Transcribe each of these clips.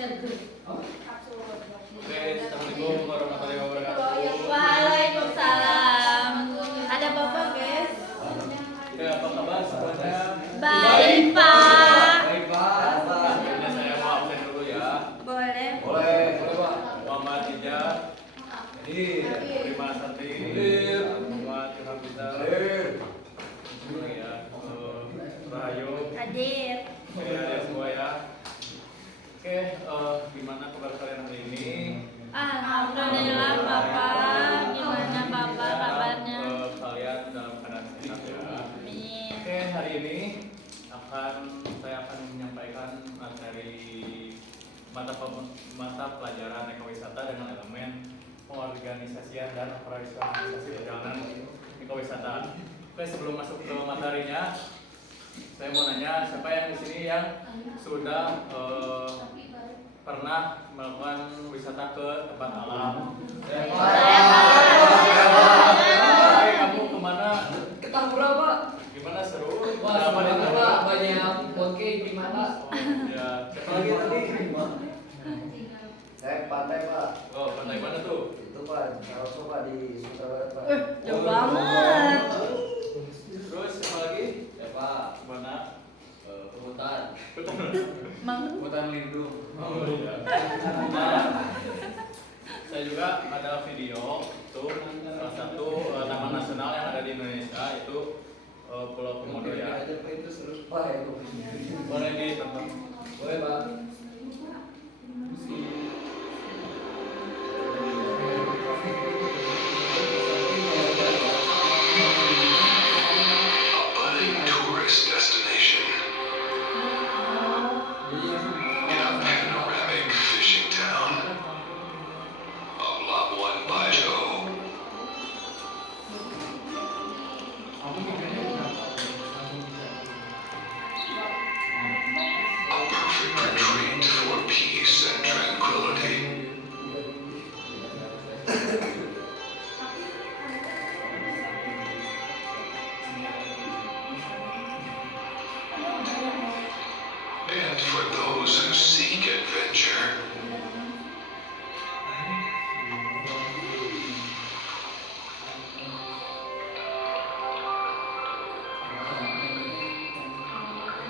Assalamualaikum warahmatullahi wabarakatuh. Waalaikumsalam. Ada Bapak, guys? Ya, apa kabar semuanya? Baik, Pak. Baik, Pak. Sebelumnya saya mau absen dulu ya. Boleh. Boleh, Pak. Muhammad Ijaz. Terima Santi. Muhammad Ilham Bizar. Ya, Rahayu. Hadir. Ya, semua ya. Oke, gimana kabar kalian hari ini? Alhamdulillah, Bapak. Gimana Bapak kabarnya? Kalian dalam keadaan sehat ya. Amin. Oke, hari ini saya akan menyampaikan materi mata pelajaran ekowisata dengan elemen pengorganisasian dan operasionalisasi perjalanan ekowisata. Oke, sebelum masuk ke materinya, saya mau nanya siapa yang di sini yang sudah pernah melakukan wisata ke tempat alam? Oke, kamu kemana? Ke Tambora, Pak. Gimana, seru? Wah, Ada apa di semangat, Tambora? Pak. Banyak bokeh di mata. Ya, siapa lagi tadi? Saya pantai, Pak. Oh, pantai mana tuh? Itu, Pak, Saroso, Pak, di Sumatera Barat, Pak. Jauh banget. Terus siapa lagi? Ya, Pak. Mana? Ke hutan. Mang. Hutan lindung. Oh iya. Nah, saya juga ada video itu salah satu taman nasional yang ada di Indonesia itu Pulau Komodo ya. Aja, Pak, itu seru, Pak, ya, Pak. Boleh ditonton. Boleh, Pak. A budding tourist destination in a panoramic fishing town of Labuan Bajo. A perfect retreat for peace and tranquility. And for those who seek adventure.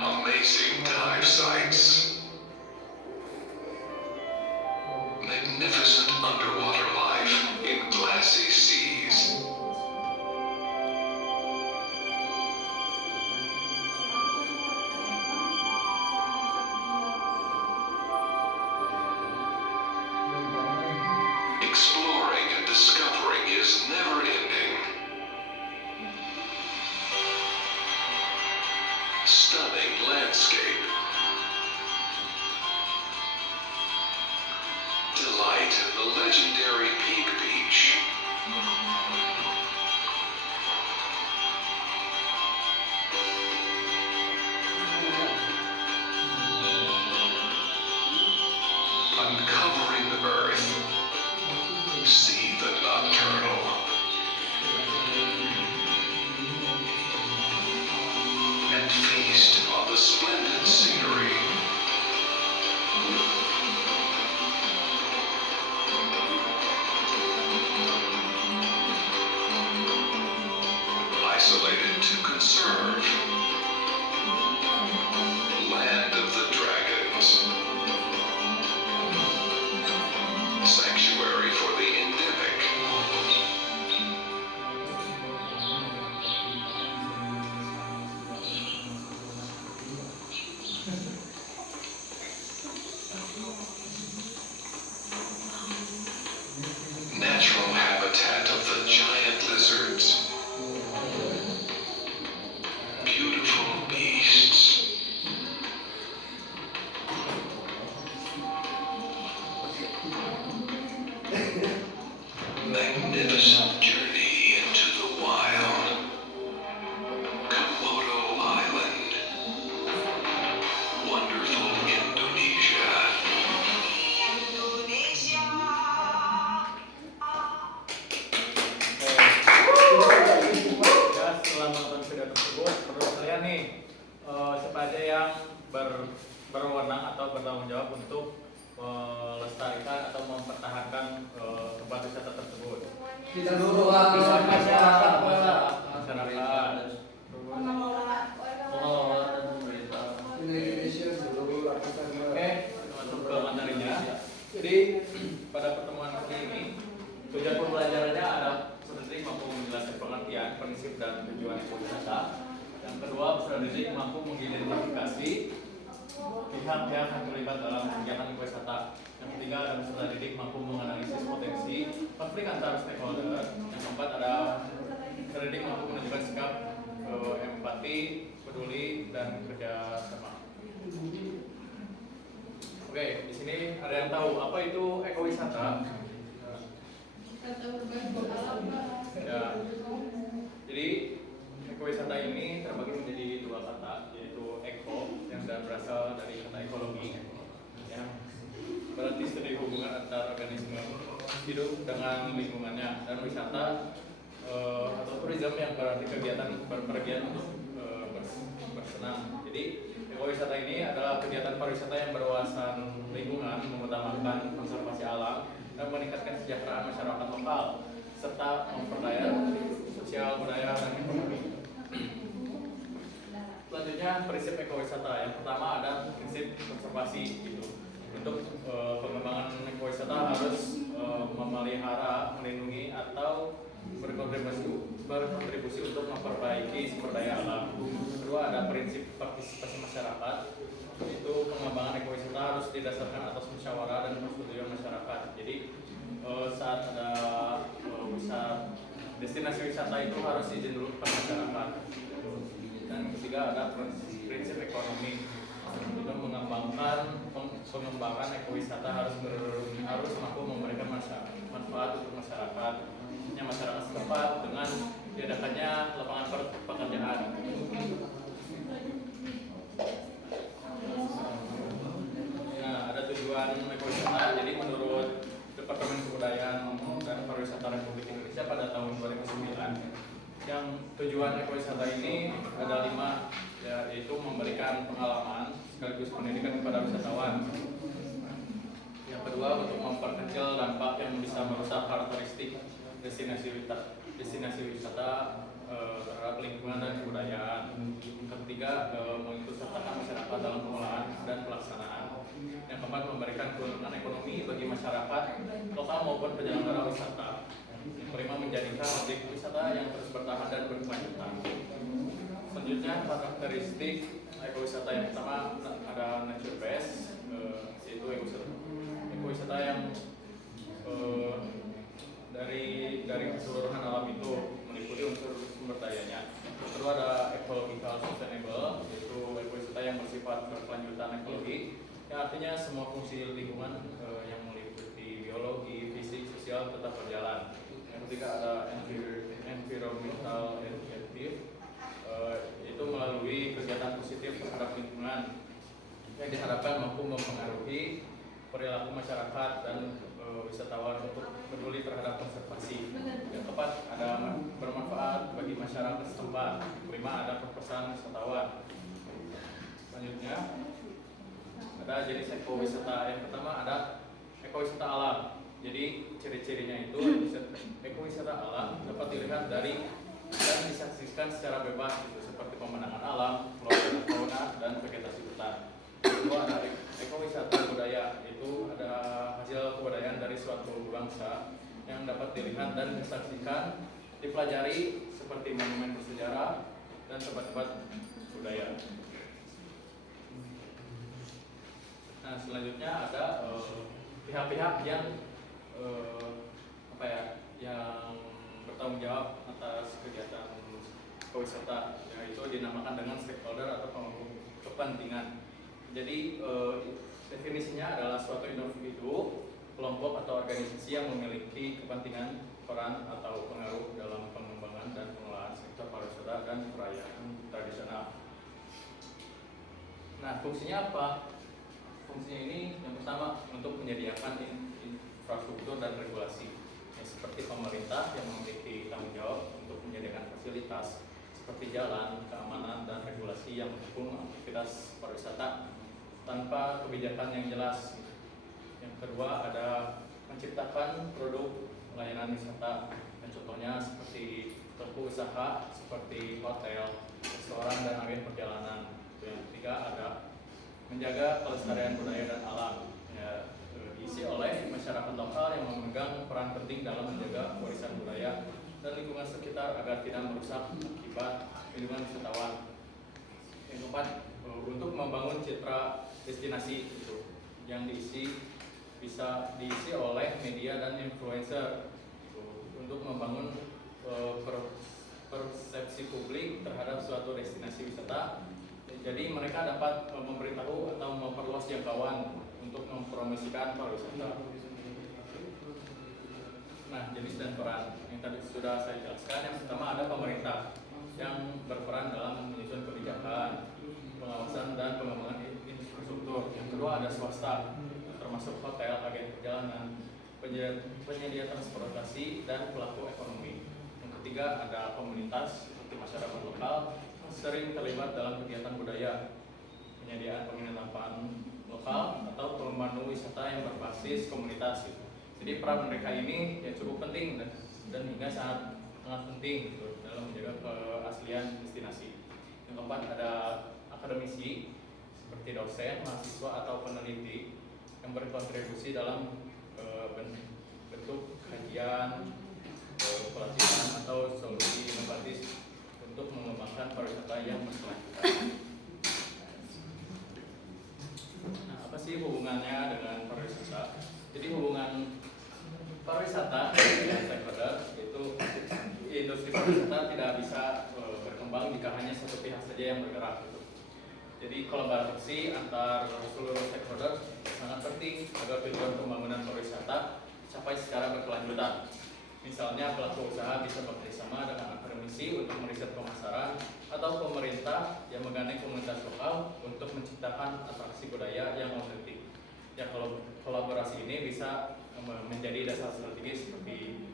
Amazing dive sites. Magnificent underwater life in glassy seas. Exploring and discovering is never ending. Stunning landscape. Delight in the legendary Peak Beach. Uncovering the earth. See the nocturnal. And feast on the splendid scenery. Isolated to conserve. Land of the dragons. Sanctuary for the endemic. Natural habitat of the giant lizards. Beautiful beasts. Magnificent journey into the wild. Komodo Island. Wonderful Indonesia. Ya, setelah menonton video tersebut, menurut saya nih siapa aja yang berwenang atau bertanggung jawab untuk melestarikan atau mempertahankan tempat wisata tersebut. Di seluruh lapisan masyarakat Pak. Masyarakat. Pengelola dan pemerintah. Indonesia seluruh lapisan Oke, masuk ke materinya. Jadi pada pertemuan kali ini tujuan pembelajarannya ada peserta didik mampu menjelaskan pengertian, prinsip dan tujuan ekowisata. Yang kedua, peserta didik mampu mengidentifikasi pihak-pihak yang terlibat dalam kegiatan ekowisata. Yang ketiga, ada peserta didik mampu menganalisis potensi konflik antar stakeholder. Yang keempat, ada peserta didik mampu menunjukkan sikap empati, peduli, dan kerja sama. Oke, di sini ada yang tahu apa itu ekowisata? Ya. Jadi ekowisata ini terbagi menjadi dua kata, yaitu eko yang berasal dari kata ekologi, yang berarti studi hubungan antar organisme hidup dengan lingkungannya, dan wisata atau tourism yang berarti kegiatan berpergian untuk bersenang. Jadi ekowisata ini adalah kegiatan pariwisata yang berwawasan lingkungan, mengutamakan konservasi alam, dan meningkatkan kesejahteraan masyarakat lokal, serta memperdaya sosial, budaya, dan ekonomi. Selanjutnya prinsip ekowisata. Yang pertama ada prinsip konservasi gitu. Untuk pengembangan ekowisata harus memelihara, melindungi atau berkontribusi untuk memperbaiki sumber daya alam. Kedua ada prinsip partisipasi masyarakat. Itu pengembangan ekowisata harus didasarkan atas musyawarah dan persetujuan masyarakat. Jadi saat ada destinasi wisata itu harus izin dulu kepada masyarakat. Dan ketiga ada prinsip ekonomi. Itu pengembangan ekowisata harus mampu memberikan manfaat untuk masyarakat, masyarakat setempat dengan diadakannya lapangan pekerjaan. Nah, ada tujuan ekowisata. Jadi menurut Departemen Kebudayaan dan Pariwisata Republik Indonesia pada tahun 2009, yang tujuan ekowisata ini ada 5, yaitu memberikan pengalaman sekaligus pendidikan kepada wisatawan. Yang kedua, untuk memperkecil dampak yang bisa merusak karakteristik destinasi wisata terhadap lingkungan dan kebudayaan. Yang ketiga, mengikutsertakan masyarakat dalam pengelolaan dan pelaksanaan. Yang keempat, memberikan keuntungan ekonomi bagi masyarakat lokal maupun penyelenggara wisata. Yang kelima, menjadikan objek wisata yang terus bertahan dan berkelanjutan. Selanjutnya, karakteristik ekowisata yang pertama ada nature based, yaitu ekowisata yang dari keseluruhan alam itu meliputi unsur sumber dayanya. Kedua ada ecological sustainable, yaitu ekowisata yang bersifat berkelanjutan ekologi, yang artinya semua fungsi lingkungan yang meliputi biologi, fisik, sosial tetap berjalan. Yang ketiga ada environmental initiative, itu melalui kegiatan positif terhadap lingkungan yang diharapkan mampu mempengaruhi perilaku masyarakat dan wisatawan untuk peduli terhadap konservasi. Yang keempat ada bermanfaat bagi masyarakat setempat. Kelima ada perpesan wisatawan. Selanjutnya ada jenis ekowisata. Yang pertama ada ekowisata alam. Jadi ciri-cirinya itu ekowisata alam dapat dilihat dari dan disaksikan secara bebas, gitu, seperti pemandangan alam, flora, fauna, dan vegetasi hutan. Kedua ada ekowisata budaya, itu ada hasil kebudayaan dari suatu bangsa yang dapat dilihat dan disaksikan, dipelajari seperti monumen bersejarah dan tempat-tempat budaya. Nah, selanjutnya ada pihak-pihak yang yang bertanggung jawab atas kegiatan ekowisata, yaitu dinamakan dengan stakeholder atau pemangku kepentingan. Jadi definisinya adalah suatu individu, kelompok atau organisasi yang memiliki kepentingan, peran atau pengaruh dalam pengembangan dan pengelolaan sektor pariwisata dan perayaan tradisional. Nah, fungsinya apa? Fungsinya ini yang pertama untuk menyediakan infrastruktur dan regulasi, seperti pemerintah yang memiliki tanggung jawab untuk menyediakan fasilitas seperti jalan, keamanan, dan regulasi yang mendukung aktivitas pariwisata tanpa kebijakan yang jelas. Yang kedua ada menciptakan produk layanan wisata. Dan contohnya seperti pelaku usaha seperti hotel, restoran, dan agen perjalanan. Yang ketiga ada menjaga kelestarian budaya dan alam. Ya, diisi oleh masyarakat lokal yang memegang peran penting dalam menjaga warisan budaya dan lingkungan sekitar agar tidak merusak akibat lingkungan wisatawan. Yang keempat, untuk membangun citra destinasi itu yang bisa diisi oleh media dan influencer untuk membangun persepsi publik terhadap suatu destinasi wisata. Jadi mereka dapat memberitahu atau memperluas jangkauan untuk mempromosikan pariwisata. Nah, jenis dan peran yang tadi sudah saya jelaskan. Yang pertama ada pemerintah yang berperan dalam menyusun kebijakan, pengawasan dan pengembangan infrastruktur. Yang kedua ada swasta, termasuk hotel, agen perjalanan, penyedia transportasi, dan pelaku ekonomi. Yang ketiga ada komunitas seperti masyarakat lokal sering terlibat dalam kegiatan budaya, penyediaan penginapan lokal atau pemandu wisata yang berbasis komunitas. Jadi peran mereka ini ya cukup penting dan hingga sangat penting gitu, dalam menjaga keaslian destinasi. Yang keempat ada akademisi seperti dosen, mahasiswa atau peneliti yang berkontribusi dalam bentuk kajian, pelatihan atau solusi inovatif untuk mengembangkan pariwisata yang berkelanjutan. Nah, apa sih hubungannya dengan pariwisata? Jadi hubungan pariwisata dengan stakeholder itu industri pariwisata tidak bisa berkembang jika hanya satu pihak saja yang bergerak. Gitu. Jadi kolaborasi antar seluruh stakeholder sangat penting agar tujuan pembangunan pariwisata capai secara berkelanjutan. Misalnya pelaku usaha bisa bekerjasama dengan akademisi untuk meriset pemasaran atau pemerintah yang menggandeng komunitas lokal untuk menciptakan atraksi budaya yang otentik. Ya, kalau kolaborasi ini bisa menjadi dasar strategis seperti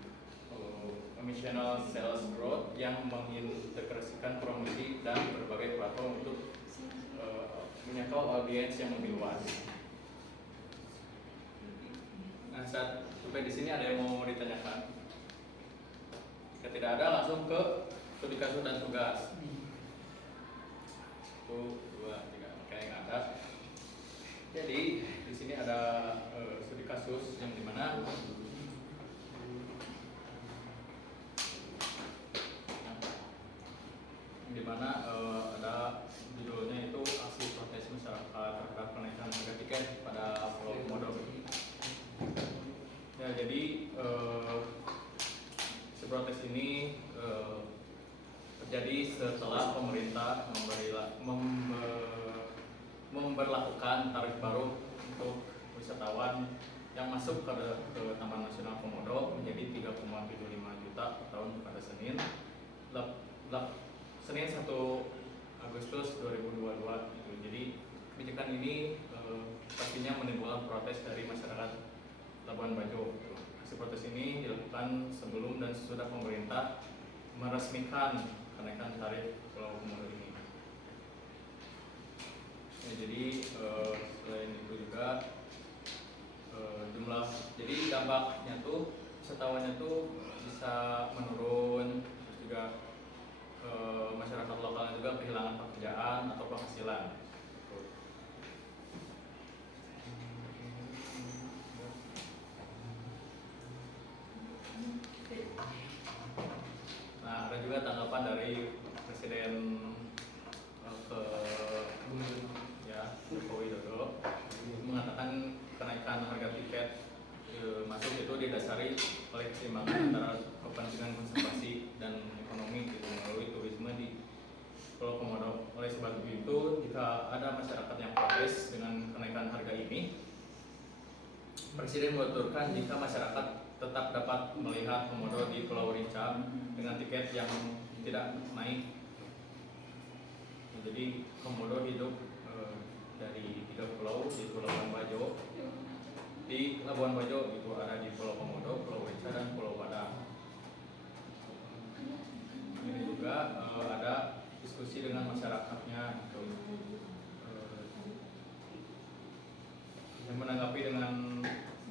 omnichannel sales growth yang mengintegrasikan promosi dan berbagai platform untuk menjangkau audiens yang lebih luas. Nah, sampai di sini ada yang mau ditanyakan? Jika tidak ada, langsung ke studi kasus dan tugas. 1, 2, 3, kayak nggak ada. Jadi di sini ada studi kasus yang dimana ada judulnya itu aksi protes masyarakat terhadap kenaikan harga tiket pada Pulau Komodo. Ya, jadi protes ini terjadi setelah pemerintah memberlakukan tarif baru untuk wisatawan yang masuk ke Taman Nasional Komodo menjadi 3,75 juta per tahun pada Senin 1 Agustus 2022. Jadi kebijakan ini pastinya menimbulkan protes dari masyarakat Labuan Bajo. Aksi protes ini dilakukan sebelum dan sesudah pemerintah meresmikan kenaikan tarif Pulau Komodo ini. Ya, jadi selain itu juga jadi dampaknya tuh wisatawannya tuh bisa menurun, terus juga masyarakat lokal juga kehilangan pekerjaan atau penghasilan. Nah, ada juga tanggapan dari Presiden Joko Widodo mengatakan kenaikan harga tiket masuk itu didasari oleh keseimbangan antara kepentingan konservasi dan ekonomi gitu, melalui turisme di Pulau Komodo. Oleh sebab itu, jika ada masyarakat yang protes dengan kenaikan harga ini, Presiden mengaturkan jika masyarakat tetap dapat melihat Komodo di Pulau Rinca dengan tiket yang tidak naik. Jadi Komodo hidup dari 3 pulau, yaitu Labuan Bajo. Di Labuan Bajo itu ada di Pulau Komodo, Pulau Rinca, dan Pulau Padang. Ini juga ada diskusi dengan masyarakatnya yang menanggapi dengan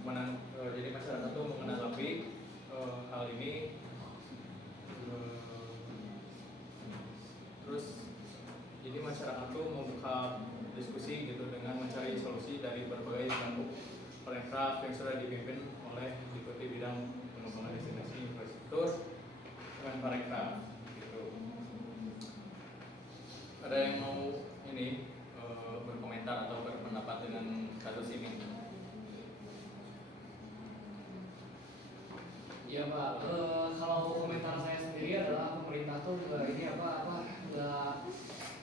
jadi masyarakat tuh mengenalapi hal ini. Terus jadi masyarakat tuh membuka diskusi gitu dengan mencari solusi dari berbagai bentuk Parekraf yang sudah dipimpin oleh Deputi Bidang Pengembangan Destinasi Infrastruktur dengan Parekraf gitu. Ada yang mau ini berkomentar atau berpendapat dengan kasus ini? Ya Pak, kalau komentar saya sendiri adalah pemerintah tuh nggak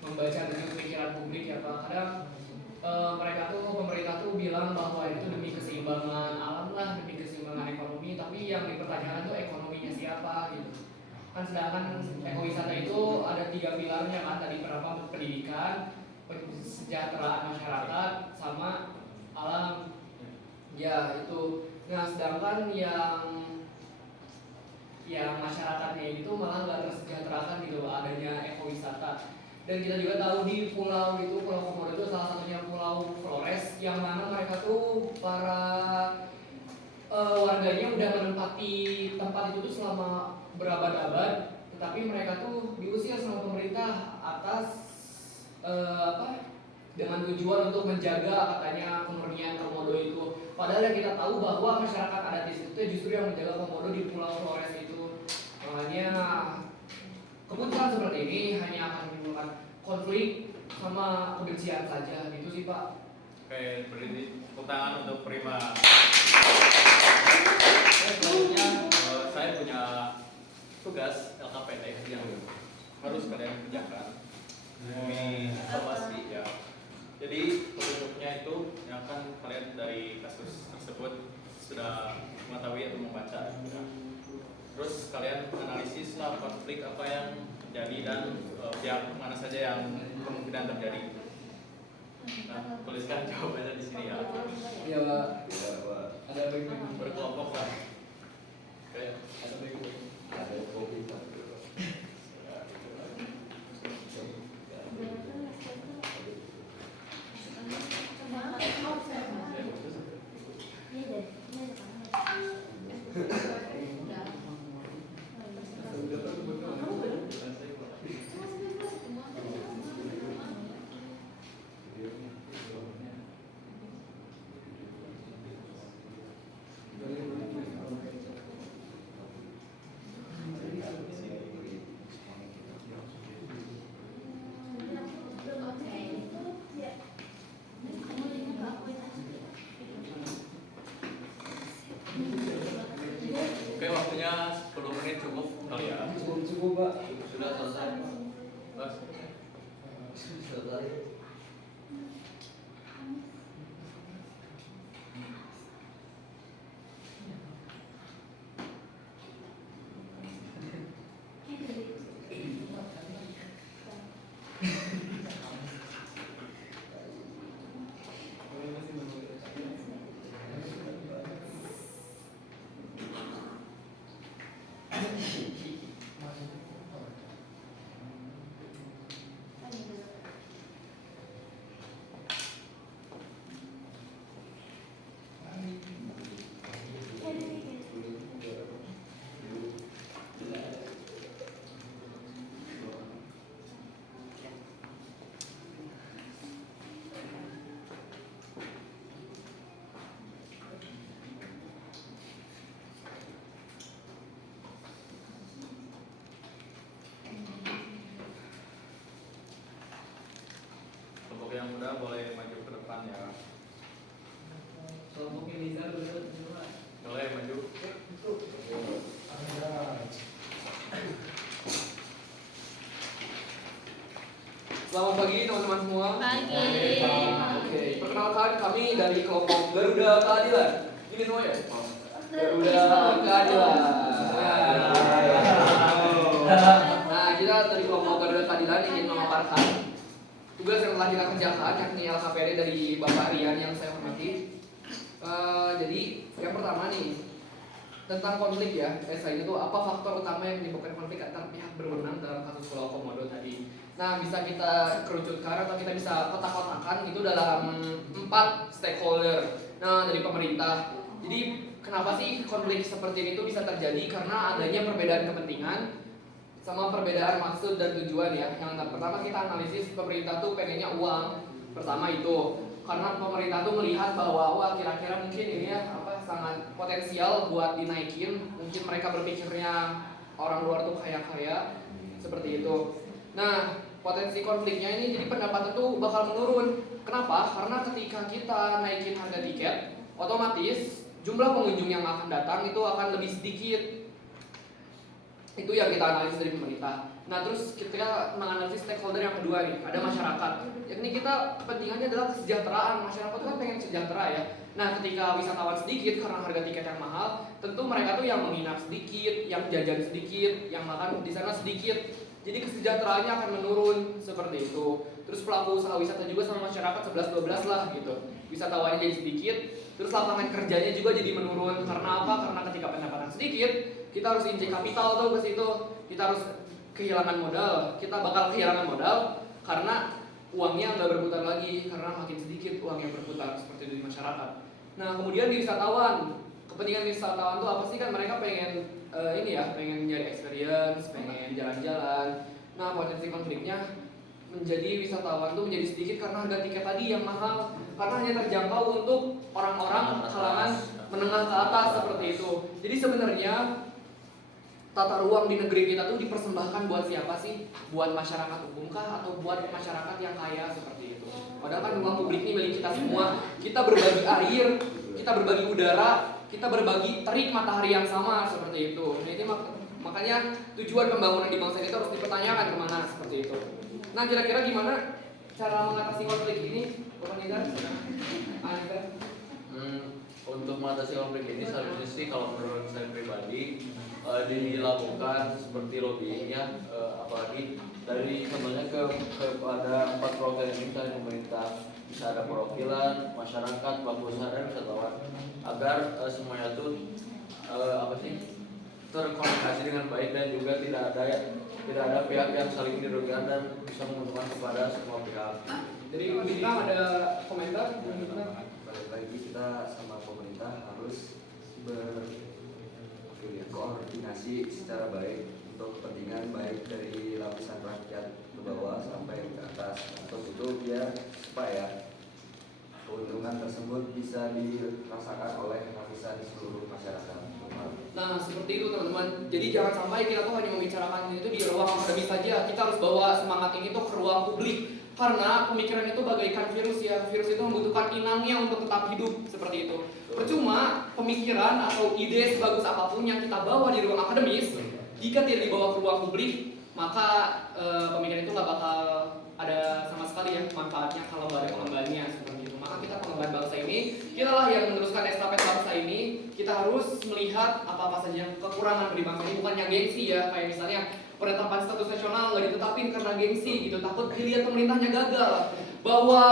membaca dengan pikiran publik ya Pak. Kadang pemerintah tuh bilang bahwa itu demi keseimbangan alam lah, demi keseimbangan ekonomi, tapi yang dipertanyakan tuh ekonominya siapa gitu. Kan sedangkan ekowisata itu ada 3 pilarnya kan, tadi pertama pendidikan, kesejahteraan masyarakat, sama alam. Ya itu. Nah sedangkan yang masyarakatnya itu malah nggak tersejahterakan gitu adanya ekowisata. Dan kita juga tahu di pulau Komodo itu salah satunya Pulau Flores yang mana mereka tuh para warganya udah menempati tempat itu tuh selama berabad-abad, tetapi mereka tuh diusir sama pemerintah atas dengan tujuan untuk menjaga katanya kemurnian Komodo itu. Padahal yang kita tahu bahwa masyarakat adat di situ justru yang menjaga Komodo di Pulau Flores itu. Makanya keputusan seperti ini hanya akan menimbulkan konflik sama kebencian saja, gitu sih Pak. Oke, beri tepuk tangan untuk Prima. Selanjutnya saya punya tugas LKPD yang harus kalian kerjakan. Ini informasi ya. Jadi petunjuknya itu yang akan kalian dari kasus tersebut sudah mengetahui atau membaca. Terus kalian analisis lah konflik apa yang terjadi dan pihak mana saja yang kemungkinan terjadi. Nah, tuliskan jawabannya di sini ya. Iya Pak. Ada baik-baik. Berkelompok lah. Oke. Ada baik-baik. Ada kopi Pak. Oke, waktunya 10 menit cukup kali ya. Cukup Pak. Sudah selesai. Terus, Selesai. kelompok yang muda boleh maju ke depan ya. Kelompok Elizar dulu Pak. Boleh maju. Selamat pagi teman-teman semua. Pagi. Oke, perkenalkan kami dari kelompok Garuda Keadilan. Ini semua ya? Garuda Keadilan. Nah, kita dari kelompok Garuda Keadilan ingin memaparkan tugas yang telah kita kerjakan, yakni LKPD dari Bapak Rian yang saya hormati. Jadi yang pertama nih, tentang konflik ya, esainya itu apa faktor utama yang menyebabkan konflik antar pihak berwenang dalam kasus Pulau Komodo tadi. Nah, bisa kita kerucutkan atau kita bisa kotak-kotakan itu dalam 4 stakeholder. Nah, dari pemerintah. Jadi kenapa sih konflik seperti ini tuh bisa terjadi? Karena adanya perbedaan kepentingan sama perbedaan maksud dan tujuan ya. Yang pertama kita analisis pemerintah tuh pengennya uang. Pertama itu karena pemerintah tuh melihat bahwa wah kira-kira mungkin ini ya sangat potensial buat dinaikin. Mungkin mereka berpikirnya orang luar tuh kaya-kaya seperti itu. Nah, potensi konfliknya ini jadi pendapatan tuh bakal menurun. Kenapa? Karena ketika kita naikin harga tiket, otomatis jumlah pengunjung yang akan datang itu akan lebih sedikit. Itu yang kita analisis dari pemerintah. Nah, terus kita menganalisis stakeholder yang kedua nih, ada masyarakat. Yakni kita kepentingannya adalah kesejahteraan. Masyarakat itu kan pengen sejahtera ya. Nah, ketika wisatawan sedikit karena harga tiket yang mahal, tentu mereka tuh yang menginap sedikit, yang jajan sedikit, yang makan di sana sedikit. Jadi kesejahteraannya akan menurun seperti itu. Terus pelaku usaha wisata juga sama masyarakat 11-12 lah gitu. Wisatawannya jadi sedikit, terus lapangan kerjanya juga jadi menurun. Karena apa? Karena ketika pendapatan sedikit, kita harus injek kapital tuh ke situ. Kita harus kehilangan modal. Kita bakal kehilangan modal karena uangnya nggak berputar lagi karena makin sedikit uang yang berputar seperti itu di masyarakat. Nah, kemudian di wisatawan. Kepentingan wisatawan tuh apa sih? Kan mereka pengen pengen nyari experience, pengen jalan-jalan. Nah, potensi konfliknya menjadi wisatawan tuh menjadi sedikit karena harga tiket tadi yang mahal, karena hanya terjangkau untuk orang-orang kalangan menengah ke atas seperti itu. Jadi sebenarnya tata ruang di negeri kita tuh dipersembahkan buat siapa sih? Buat masyarakat umum kah atau buat masyarakat yang kaya seperti itu? Padahal kan ruang publik ini milik kita semua. Kita berbagi air, kita berbagi udara, kita berbagi terik matahari yang sama seperti itu. Nah, itu makanya tujuan pembangunan di bangsa itu harus dipertanyakan kemana seperti itu. Nah, kira-kira gimana cara mengatasi konflik ini, Bapak Nidar? Untuk mengatasi konflik ini seharusnya sih kalau menurut saya pribadi dilakukan seperti lobbying ya, apalagi dari contohnya kepada 4 program ini misalnya pemerintah, bisa ada perwakilan masyarakat, pelaku usaha dan wisatawan agar semuanya itu terkomunikasi dengan baik dan juga tidak ada pihak yang saling dirugikan dan bisa menguntungkan kepada semua pihak. Jadi pemerintah ada komentar? Balik lagi kita sama pemerintah harus berkoordinasi secara baik untuk kepentingan baik dari lapisan rakyat ke bawah sampai ke atas. Untuk itu biar supaya keuntungan tersebut bisa dirasakan oleh lapisan seluruh masyarakat. Nah, seperti itu teman-teman. Jadi jangan sampai kita tuh hanya membicarakan itu di ruang akademis saja. Kita harus bawa semangat ini tuh ke ruang publik. Karena pemikiran itu bagaikan virus ya. Virus itu membutuhkan inangnya untuk tetap hidup seperti itu. Percuma pemikiran atau ide sebagus apapun yang kita bawa di ruang akademis, jika tidak dibawa ke ruang publik, maka pemikiran itu nggak bakal ada sama sekali ya manfaatnya kalau nggak ada pengembangannya seperti itu. Maka kita pengemban bangsa ini, kitalah yang meneruskan estafet bangsa ini. Kita harus melihat apa-apa saja kekurangan dari bangsa ini, bukannya gengsi ya. Kayak misalnya penetapan status nasional nggak ditetapin karena gengsi gitu, takut dilihat pemerintahnya gagal. Bahwa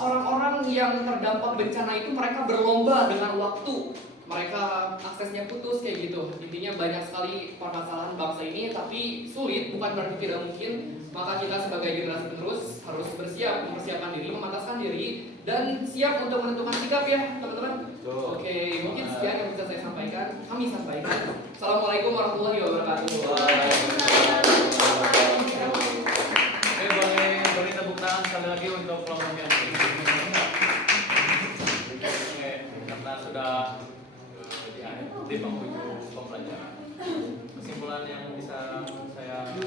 orang-orang yang terdampak bencana itu mereka berlomba dengan waktu, mereka aksesnya putus kayak gitu. Intinya banyak sekali permasalahan bangsa ini, tapi sulit bukan berarti tidak mungkin. Maka kita sebagai generasi penerus harus bersiap, mempersiapkan diri, memantaskan diri, dan siap untuk menentukan sikap ya teman-teman. Oke, mungkin sekian yang bisa saya sampaikan. Kami sampaikan. Assalamualaikum warahmatullahi wabarakatuh. Oke, boleh tepuk tangan sekali lagi untuk kelompok yang ini. Oke, karena sudah di penghujung pembelajaran. Kesimpulan yang bisa saya ambil,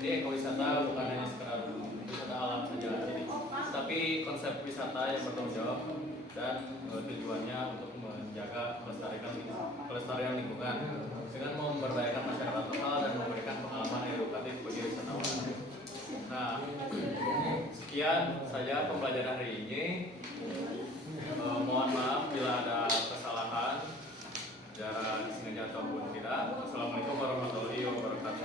jadi ekowisata bukan hanya sekedar wisata alam saja, tapi konsep wisata yang bertanggung jawab dan tujuannya untuk menjaga kelestarian lingkungan dengan memberdayakan masyarakat lokal dan memberikan pengalaman edukatif bagi wisatawan. Nah, sekian saja pembelajaran hari ini. Mohon maaf bila ada kesalahan, secara disengaja ataupun tidak. Assalamualaikum warahmatullahi wabarakatuh.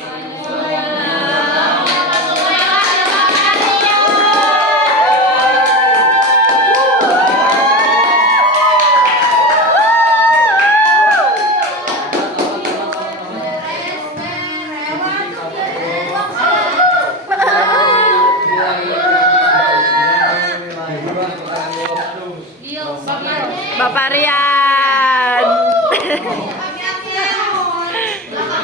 Bapak Rian.